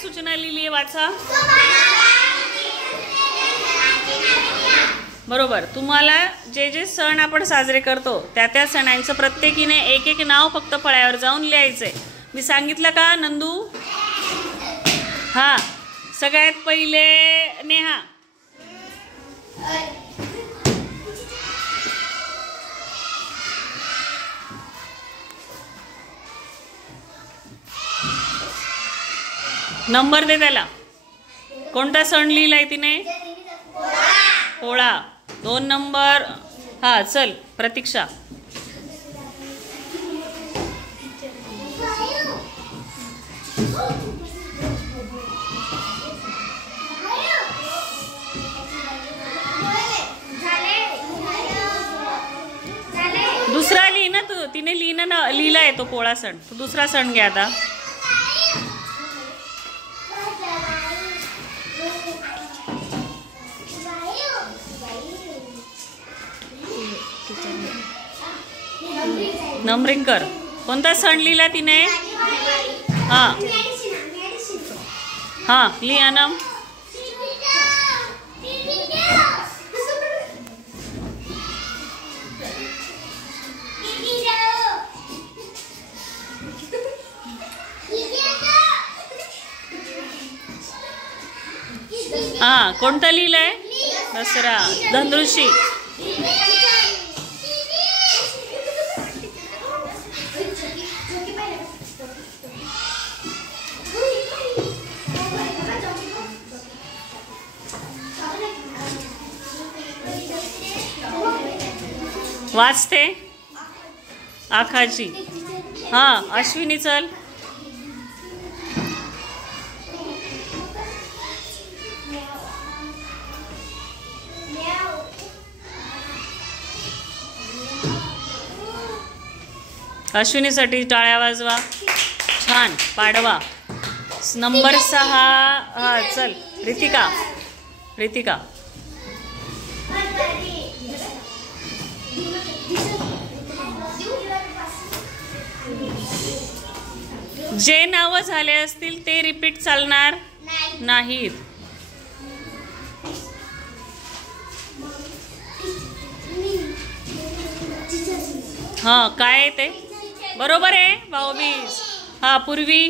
सूचना लिहिली आहे वाचा. बरोबर. तुम्हाला जे जे सण आपण साजरे करतो त्या सणांचं प्रत्येकीने एक एक नाव फक्त फळ्यावर जाऊन लिहायचंय. मी सांगितलं का नंदू? हां. सगळ्यात पहिले नेहा. नंबर दे त्याला. कोणता सण लिहिलाय तिने? पोळा. 2 नंबर. हा चल प्रतीक्षा. दुसरा लिही ना तू. तिने लिहिलाय तो पोळा सण. तू दुसरा सण घे आता. नंबरिंग कर. कोणता सण लिहिला तिने? हां हां लिहा नम. हां कोणता लिहिलाय? दसरा. धनऋषी. वाचते. आखाची. हां अश्विनी चल. अश्विनीसाठी टाळ्या वाजवा. छान. पाडवा. नंबर 6. हां चल रितिका. रितिका. जे नावं झाले असतील ते रिपीट चालणार नाहीत. हां काय ते बरोबर आहे. भाऊबीज. हां पूर्वी.